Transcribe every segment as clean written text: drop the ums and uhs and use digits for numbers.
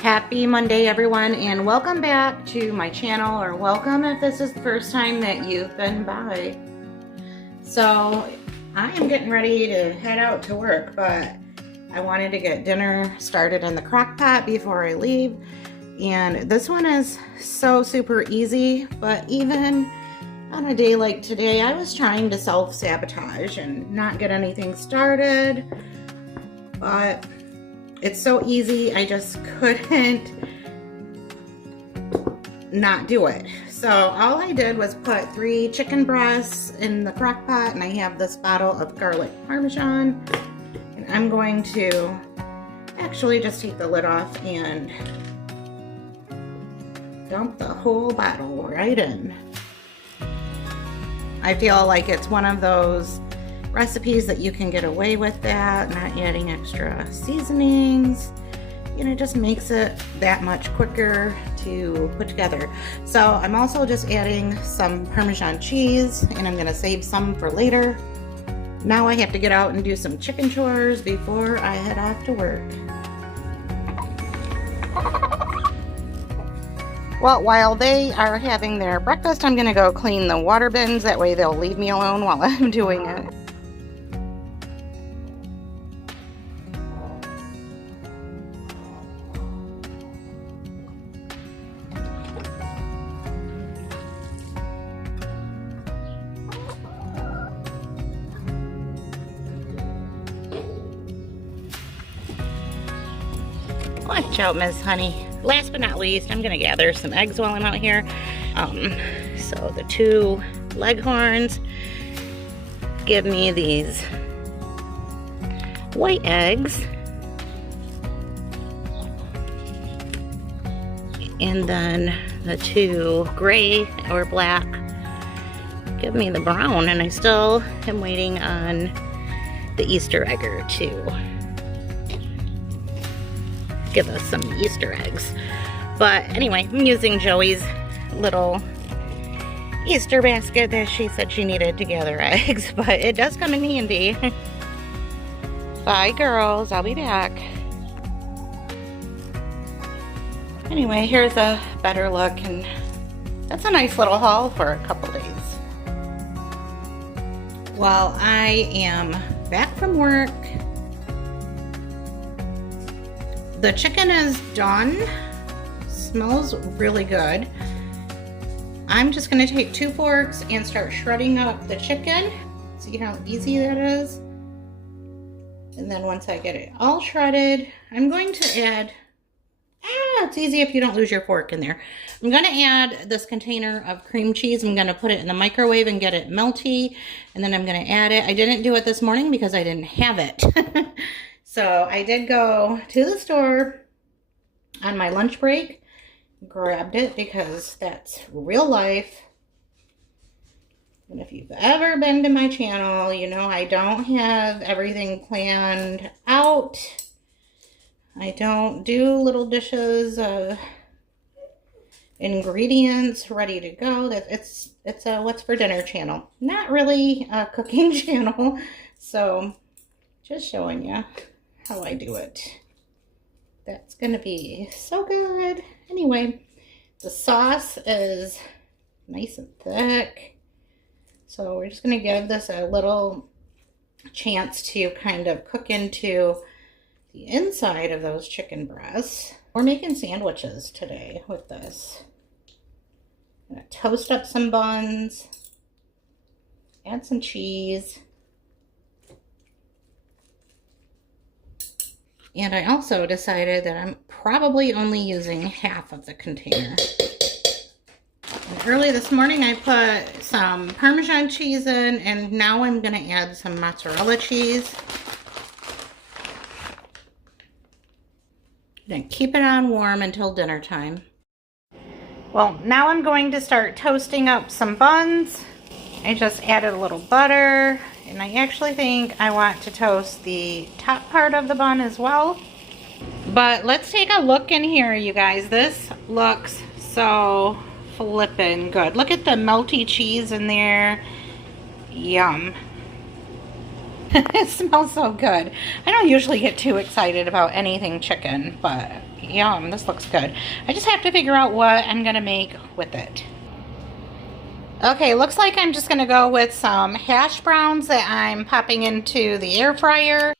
Happy Monday, everyone, and welcome back to my channel, or welcome if this is the first time that you've been by. So I am getting ready to head out to work, but I wanted to get dinner started in the crock pot before I leave. And this one is so super easy, but even on a day like today, I was trying to self-sabotage and not get anything started, but it's so easy, I just couldn't not do it. So all I did was put 3 chicken breasts in the crock pot, and I have this bottle of garlic Parmesan, and I'm going to actually just take the lid off and dump the whole bottle right in. I feel like it's one of those recipes that you can get away with that, not adding extra seasonings. You know, it just makes it that much quicker to put together. So I'm also just adding some Parmesan cheese, and I'm gonna save some for later. Now I have to get out and do some chicken chores before I head off to work. Well, while they are having their breakfast, I'm gonna go clean the water bins. That way they'll leave me alone while I'm doing it. Watch out, Miss Honey. Last but not least, I'm gonna gather some eggs while I'm out here. So the 2 leghorns give me these white eggs, and then the 2 gray or black give me the brown, and I still am waiting on the Easter egger to give us some Easter eggs. But anyway, I'm using Joey's little Easter basket that she said she needed to gather eggs, but it does come in handy. Bye girls, I'll be back. Anyway, here's a better look, and that's a nice little haul for a couple days. Well, I am back from work. The chicken is done. Smells really good. I'm just gonna take 2 forks and start shredding up the chicken. See how easy that is? And then once I get it all shredded, I'm going to add, it's easy if you don't lose your fork in there. I'm gonna add this container of cream cheese. I'm gonna put it in the microwave and get it melty, and then I'm gonna add it. I didn't do it this morning because I didn't have it. So I did go to the store on my lunch break, grabbed it because that's real life. And if you've ever been to my channel, you know I don't have everything planned out. I don't do little dishes of ingredients ready to go. It's a what's for dinner channel, not really a cooking channel. So just showing you how I do it. That's gonna be so good. Anyway, the sauce is nice and thick, so we're just gonna give this a little chance to kind of cook into the inside of those chicken breasts. We're making sandwiches today with this. I'm gonna toast up some buns, add some cheese. And I also decided that I'm probably only using half of the container. And early this morning I put some Parmesan cheese in, and now I'm going to add some mozzarella cheese. I'm going to keep it on warm until dinner time. Well, now I'm going to start toasting up some buns. I just added a little butter, and I actually think I want to toast the top part of the bun as well. But let's take a look in here, you guys. This looks so flippin' good. Look at the melty cheese in there. Yum. It smells so good. I don't usually get too excited about anything chicken, but yum, this looks good. I just have to figure out what I'm gonna make with it. Okay, looks like I'm just gonna go with some hash browns that I'm popping into the air fryer.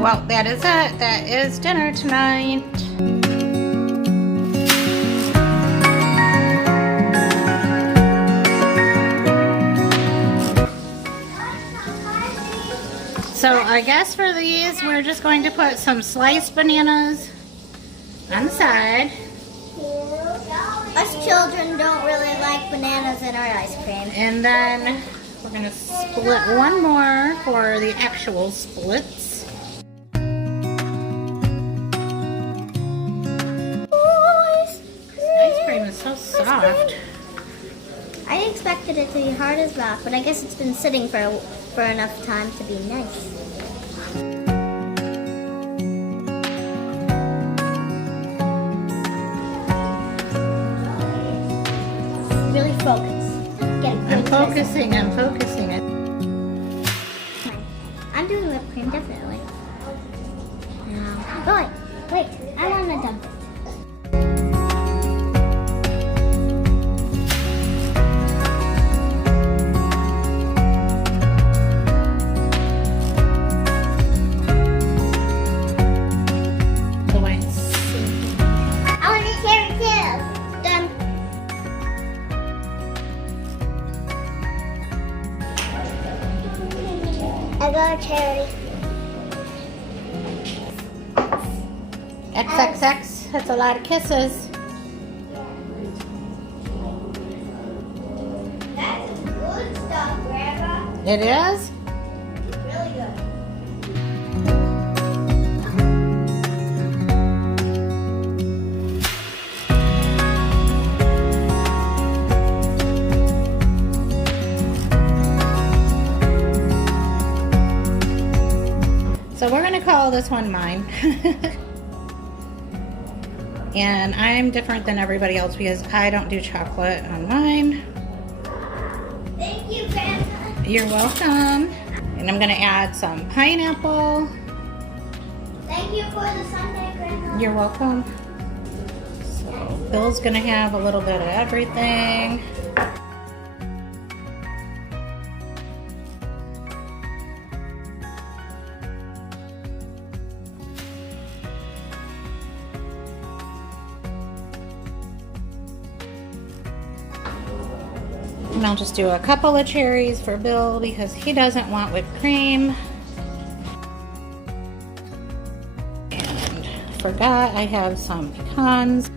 Well, that is it. That is dinner tonight. So I guess for these, we're just going to put some sliced bananas on the side. Us children don't really like bananas in our ice cream. And then we're going to split one more for the actual splits. Ice cream is so soft. I expected it to be hard as rock, but I guess it's been sitting for enough time to be nice. Really focus. I'm focusing it. I'm doing whipped cream, definitely. No. Oh, wait, I want to dump it. I got a charity. XXX, that's a lot of kisses. That's good stuff, Grandma. It is? Really good. So we're gonna call this one mine. And I'm different than everybody else because I don't do chocolate on mine. Thank you, Grandma. You're welcome. And I'm gonna add some pineapple. Thank you for the sundae, Grandma. You're welcome. So Bill's gonna have a little bit of everything. And I'll just do a couple of cherries for Bill because he doesn't want whipped cream. And forgot I have some pecans.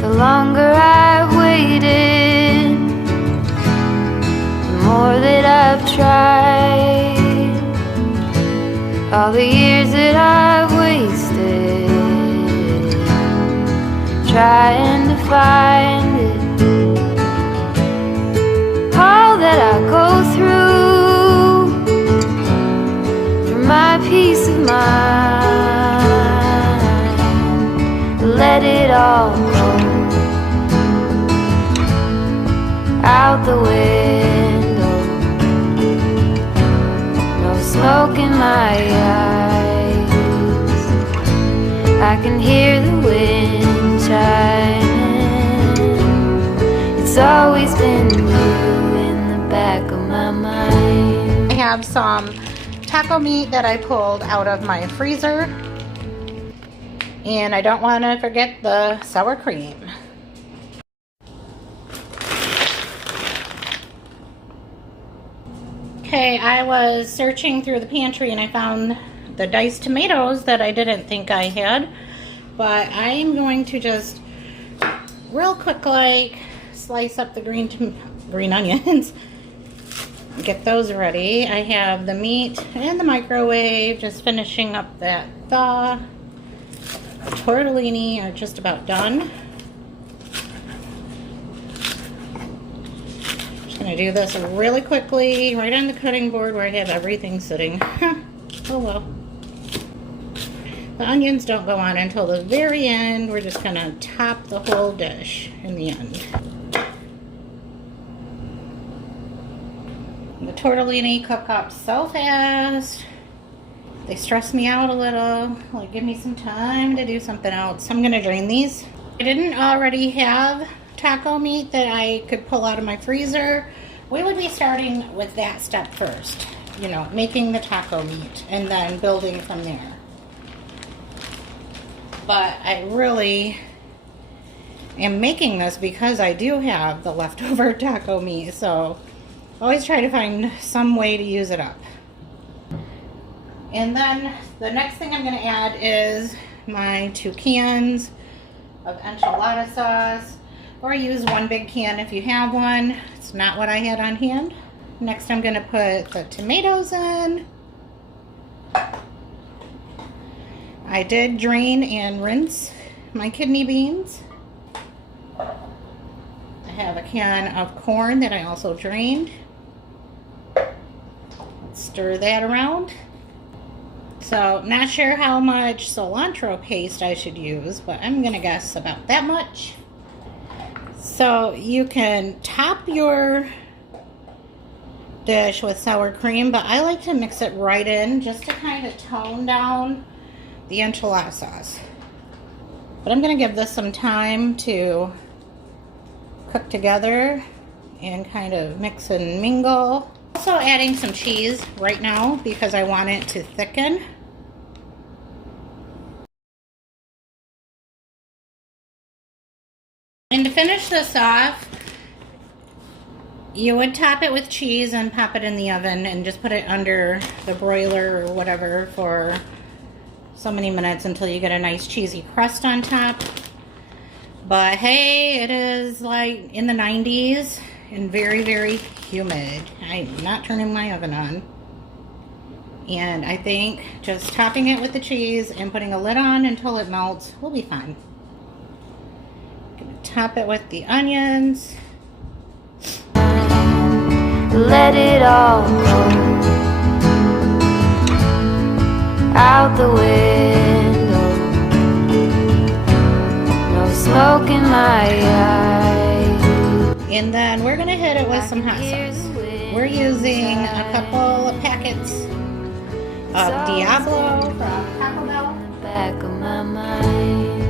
The longer I've waited, the more that I've tried. All the years that I've wasted trying to find it. All that I go through for my peace of mind. Let it all go out the window. No smoke in my eyes. I can hear the wind chiming. It's always been you in the back of my mind. I have some taco meat that I pulled out of my freezer. And I don't want to forget the sour cream. Okay, I was searching through the pantry and I found the diced tomatoes that I didn't think I had. But I am going to just real quick like slice up the green onions. Get those ready. I have the meat in the microwave, just finishing up that thaw. The tortellini are just about done. Gonna do this really quickly, right on the cutting board where I have everything sitting. Oh well. The onions don't go on until the very end. We're just gonna top the whole dish in the end. The tortellini cook up so fast. They stress me out a little. Like, give me some time to do something else. I'm gonna drain these. I didn't already have taco meat that I could pull out of my freezer. We would be starting with that step first. You know, making the taco meat and then building from there. But I really am making this because I do have the leftover taco meat, so always try to find some way to use it up. And then the next thing I'm going to add is my 2 cans of enchilada sauce, or use 1 big can if you have one. It's not what I had on hand. Next I'm going to put the tomatoes in. I did drain and rinse my kidney beans. I have a can of corn that I also drained. Stir that around. So, not sure how much cilantro paste I should use, but I'm gonna guess about that much. So, you can top your dish with sour cream, but I like to mix it right in just to kind of tone down the enchilada sauce. But I'm gonna give this some time to cook together and kind of mix and mingle. Also adding some cheese right now because I want it to thicken. And to finish this off, you would top it with cheese and pop it in the oven and just put it under the broiler or whatever for so many minutes until you get a nice cheesy crust on top. But hey, it is like in the 90s and very, very humid. I'm not turning my oven on. And I think just topping it with the cheese and putting a lid on until it melts will be fine. Gonna top it with the onions. Let it all go out the window. No smoke in my eyes. And then we're gonna hit it with some hot sauce. We're using a couple of packets of Diablo from Taco Bell. Back of my mind.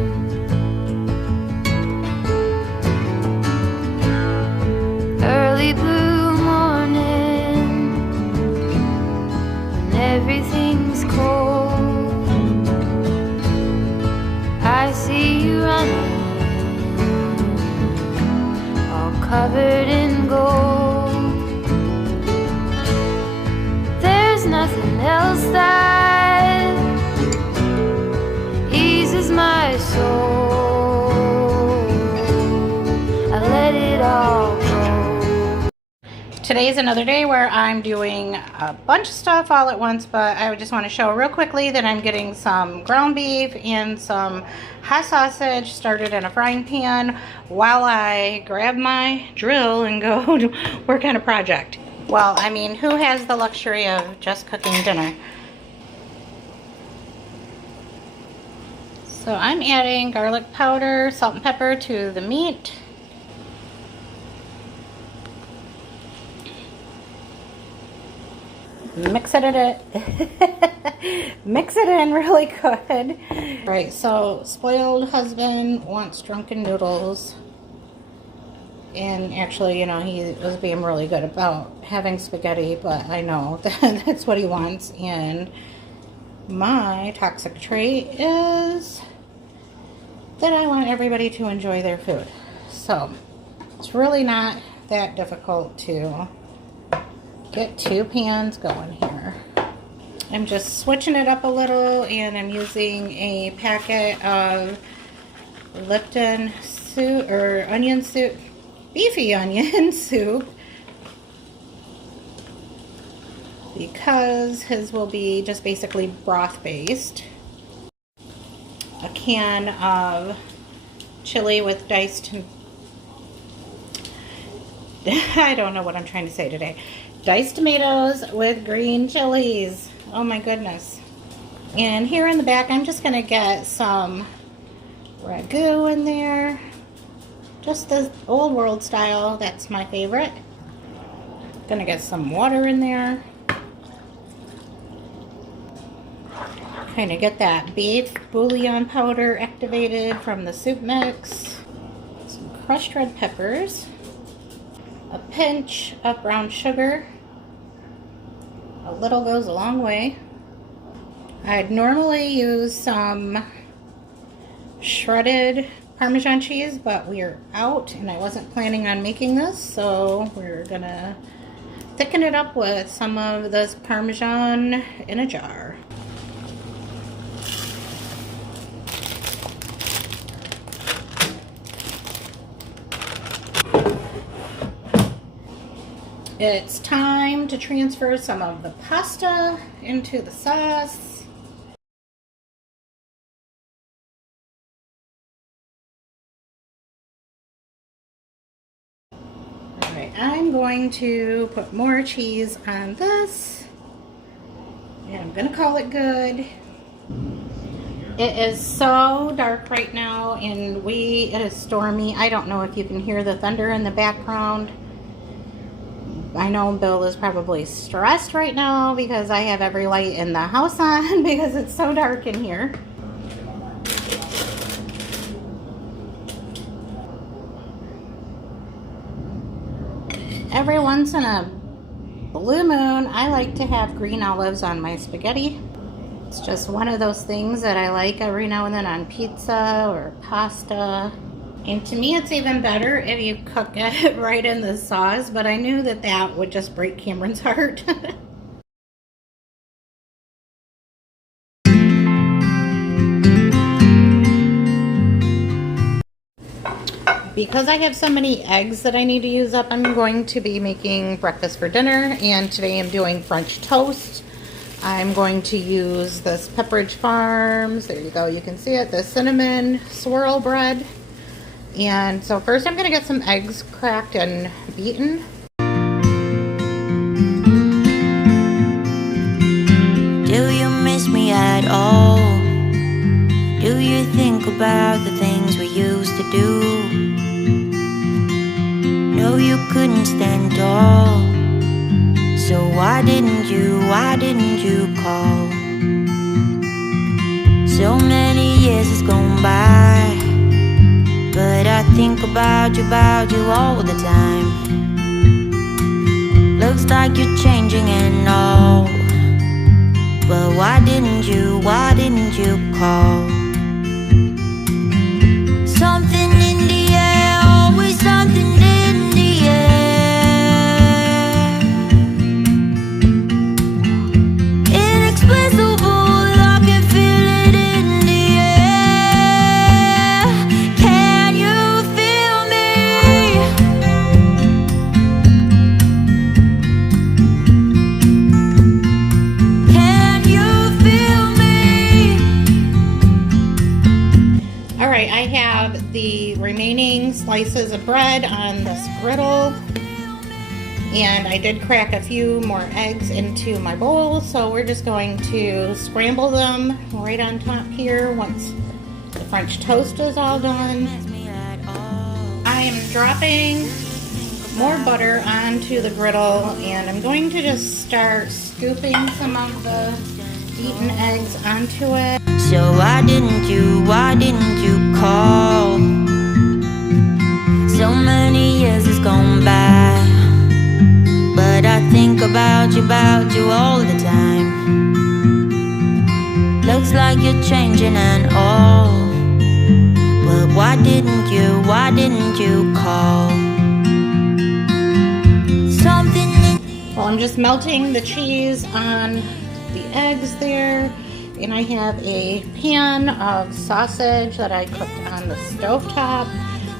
Early blue morning, when everything's cold, I see you running, all covered in gold. There's nothing else that eases my soul. I let it all go. Today's another day where I'm doing a bunch of stuff all at once, but I just want to show real quickly that I'm getting some ground beef and some hot sausage started in a frying pan while I grab my drill and go to work on a project. Well, I mean, who has the luxury of just cooking dinner? So I'm adding garlic powder, salt and pepper to the meat. Mix it in mix it in really good. Right, so spoiled husband wants drunken noodles. And actually, you know, he was being really good about having spaghetti, but I know that that's what he wants. And my toxic trait is that I want everybody to enjoy their food. So it's really not that difficult to get 2 pans going here. I'm just switching it up a little, and I'm using a packet of Lipton soup or onion soup, beefy onion soup, because his will be just basically broth based. A can of chili with diced I don't know what I'm trying to say today. Diced tomatoes with green chilies. Oh my goodness. And here in the back, I'm just gonna get some ragu in there. Just the old world style, that's my favorite. Gonna get some water in there. Kind of get that beef bouillon powder activated from the soup mix. Some crushed red peppers. A pinch of brown sugar. A little goes a long way. I'd normally use some shredded Parmesan cheese, but we're out and I wasn't planning on making this, so we're gonna thicken it up with some of this Parmesan in a jar. It's time to transfer some of the pasta into the sauce. Alright, I'm going to put more cheese on this. And I'm going to call it good. It is so dark right now and it is stormy. I don't know if you can hear the thunder in the background. I know Bill is probably stressed right now because I have every light in the house on because it's so dark in here. Every once in a blue moon, I like to have green olives on my spaghetti. It's just one of those things that I like every now and then on pizza or pasta. And to me, it's even better if you cook it right in the sauce, but I knew that that would just break Cameron's heart. Because I have so many eggs that I need to use up, I'm going to be making breakfast for dinner, and today I'm doing French toast. I'm going to use this Pepperidge Farms, there you go, you can see it, the cinnamon swirl bread. And so first I'm going to get some eggs cracked and beaten. Do you miss me at all? Do you think about the things we used to do? No, you couldn't stand tall. So why didn't you call? So many years has gone by, but I think about you all the time. Looks like you're changing and all, but why didn't you call? Something in the air, always something in the air. Inexplicable, I can feel it in the air. Can you feel me? Can you feel me? Alright, I have the remaining slices of bread on this griddle. And I did crack a few more eggs into my bowl, so we're just going to scramble them right on top here once the French toast is all done. I am dropping more butter onto the griddle, and I'm going to just start scooping some of the beaten eggs onto it. So why didn't you call? So many years has gone by, but I think about you all the time. Looks like you're changing and all, but why didn't you call? Something in Well, I'm just melting the cheese on the eggs there, and I have a pan of sausage that I cooked on the stovetop.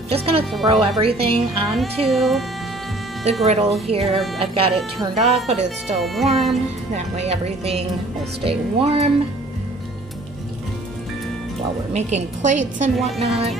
Just gonna throw everything onto the griddle here. I've got it turned off, but it's still warm. That way everything will stay warm while we're making plates and whatnot.